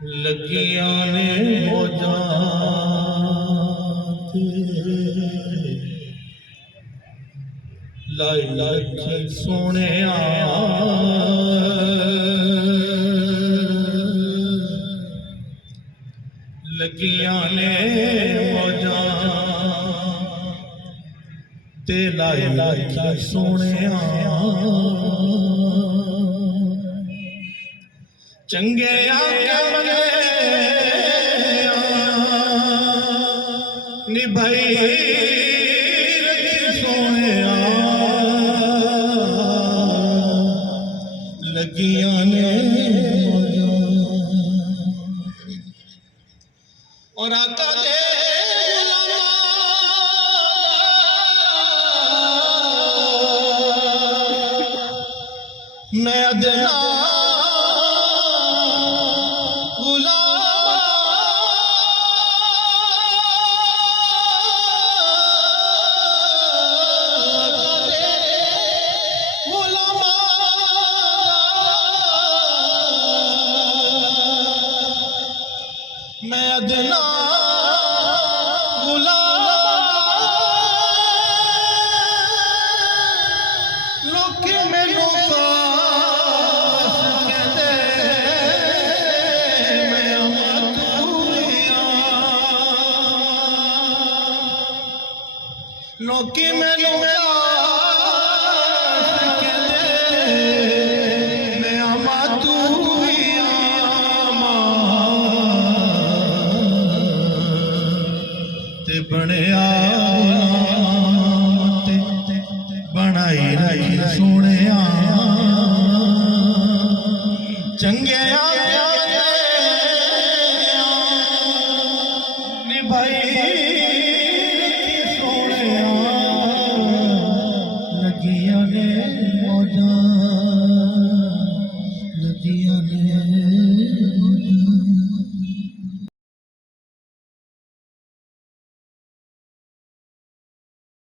लगियां ने मौजां ते लाई रखी सोहणिया लगियां ने मौजां ते लाई रखी सोहणिया चंगे आके मने निभाई रखी सोहणिया लगियां ने और आका दे मैं अदना मैं अदना गुलाम लोग मैनू खास कहते मैं अमतूरिया लोग मैनू खास कहते मैं अमतूरिया बने